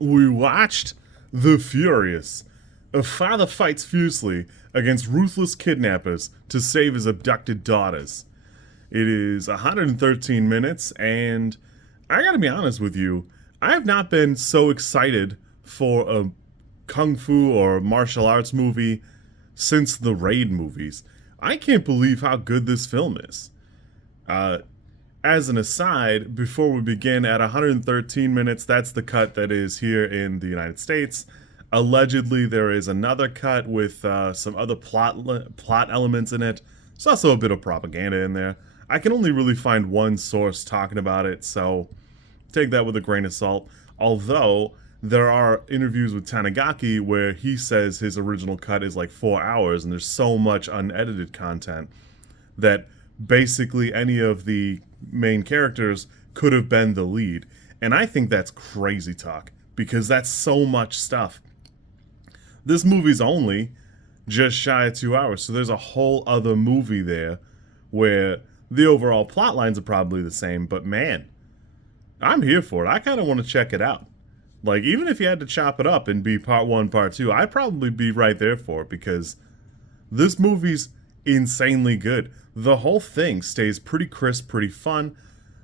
we watched The Furious. A father fights fiercely against ruthless kidnappers to save his abducted daughters. It is 113 minutes, and I gotta be honest with you, I have not been so excited for a kung fu or martial arts movie since the Raid movies. I can't believe how good this film is. Uh, as an aside, before we begin, at 113 minutes, that's the cut that is here in the United States. Allegedly, there is another cut with some other plot elements in it. There's also a bit of propaganda in there. I can only really find one source talking about it, so take that with a grain of salt. Although, there are interviews with Tanigaki where he says his original cut is like 4 hours, and there's so much unedited content that basically any of the main characters could have been the lead. And I think that's crazy talk, because that's so much stuff. This movie's only just shy of 2 hours, so there's a whole other movie there where the overall plot lines are probably the same, but man, I'm here for it. I kind of want to check it out. Like, even if you had to chop it up and be part one, part two, I'd probably be right there for it, because this movie's insanely good. The whole thing stays pretty crisp, pretty fun.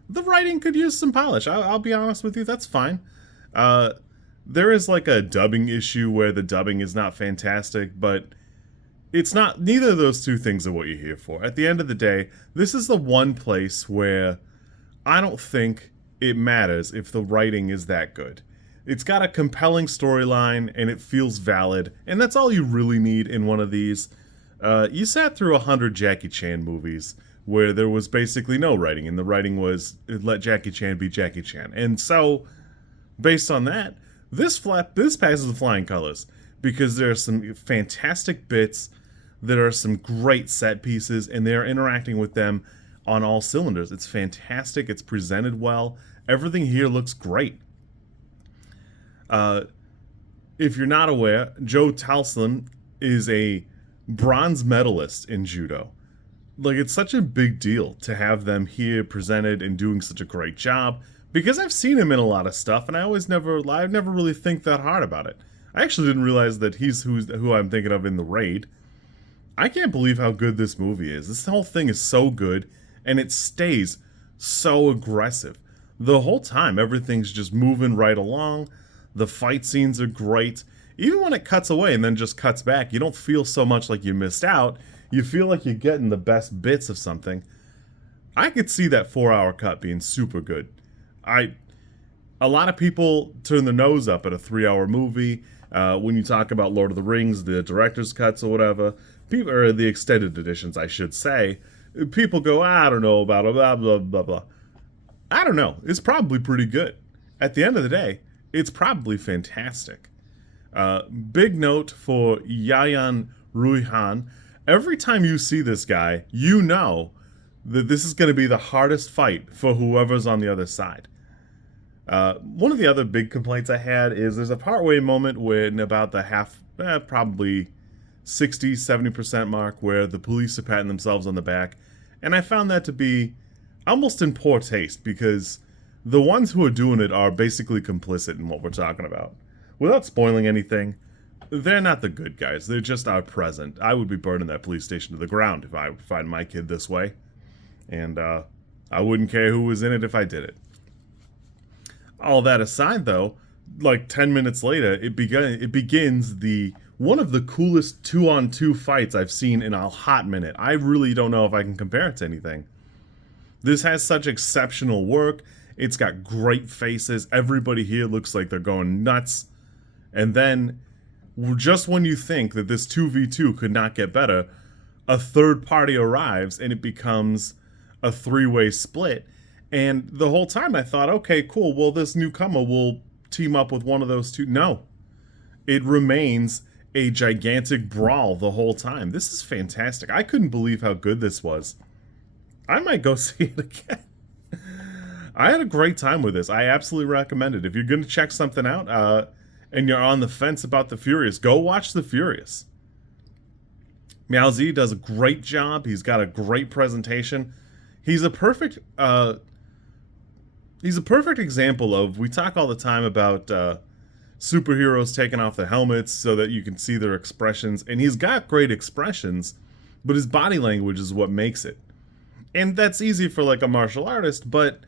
The writing could use some polish. I'll be honest with you, that's fine. There is like a dubbing issue where the dubbing is not fantastic, but it's not, neither of those two things are what you're here for. At the end of the day, this is the one place where I don't think it matters if the writing is that good. It's got a compelling storyline and it feels valid, and that's all you really need in one of these. You sat through 100 Jackie Chan movies where there was basically no writing, and the writing was let Jackie Chan be Jackie Chan. And so, based on that, this passes the flying colors, because there are some fantastic bits, there are some great set pieces, and they're interacting with them on all cylinders. It's fantastic, it's presented well, everything here looks great. If you're not aware, Joe Taslim is a bronze medalist in judo. Like, it's such a big deal to have them here presented and doing such a great job, because I've seen him in a lot of stuff, and I've never really think that hard about it. I actually didn't realize that he's who I'm thinking of in The Raid. I can't believe how good this movie is. This whole thing is so good, and it stays so aggressive. The whole time, everything's just moving right along. The fight scenes are great. Even when it cuts away and then just cuts back, you don't feel so much like you missed out. You feel like you're getting the best bits of something. I could see that 4-hour cut being super good. A lot of people turn their nose up at a 3-hour movie. When you talk about Lord of the Rings, the director's cuts or whatever, people, or the extended editions, I should say, people go, I don't know about it, blah, blah, blah, blah. I don't know. It's probably pretty good. At the end of the day, it's probably fantastic. Big note for Yayan Ruhian. Every time you see this guy, you know that this is going to be the hardest fight for whoever's on the other side. One of the other big complaints I had is there's a partway moment when about the probably 60-70% mark where the police are patting themselves on the back, and I found that to be almost in poor taste, because the ones who are doing it are basically complicit in what we're talking about. Without spoiling anything, they're not the good guys. They're just our present. I would be burning that police station to the ground if I find my kid this way. And I wouldn't care who was in it if I did it. All that aside, though, like 10 minutes later, it begins one of the coolest 2-on-2 fights I've seen in a hot minute. I really don't know if I can compare it to anything. This has such exceptional work. It's got great faces. Everybody here looks like they're going nuts. And then, just when you think that this 2v2 could not get better, a third party arrives and it becomes a 3-way split. And the whole time I thought, okay, cool, well, this newcomer will team up with one of those two. No. It remains a gigantic brawl the whole time. This is fantastic. I couldn't believe how good this was. I might go see it again. I had a great time with this. I absolutely recommend it. If you're going to check something out and you're on the fence about The Furious, go watch The Furious. Miao Z does a great job. He's got a great presentation. He's a perfect example of, we talk all the time about superheroes taking off their helmets so that you can see their expressions. And he's got great expressions, but his body language is what makes it. And that's easy for like a martial artist, but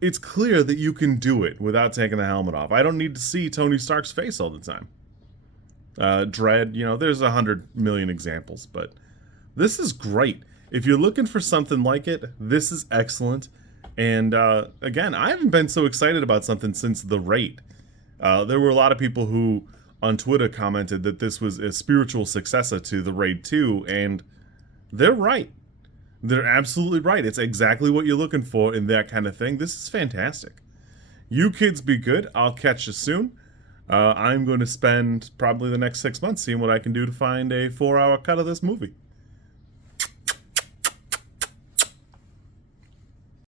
it's clear that you can do it without taking the helmet off. I don't need to see Tony Stark's face all the time. Dread, there's 100 million examples, but this is great. If you're looking for something like it, this is excellent. And again, I haven't been so excited about something since The Raid. There were a lot of people who on Twitter commented that this was a spiritual successor to The Raid 2, and they're right. They're absolutely right. It's exactly what you're looking for in that kind of thing. This is fantastic. You kids be good. I'll catch you soon. I'm going to spend probably the next 6 months seeing what I can do to find a 4-hour cut of this movie.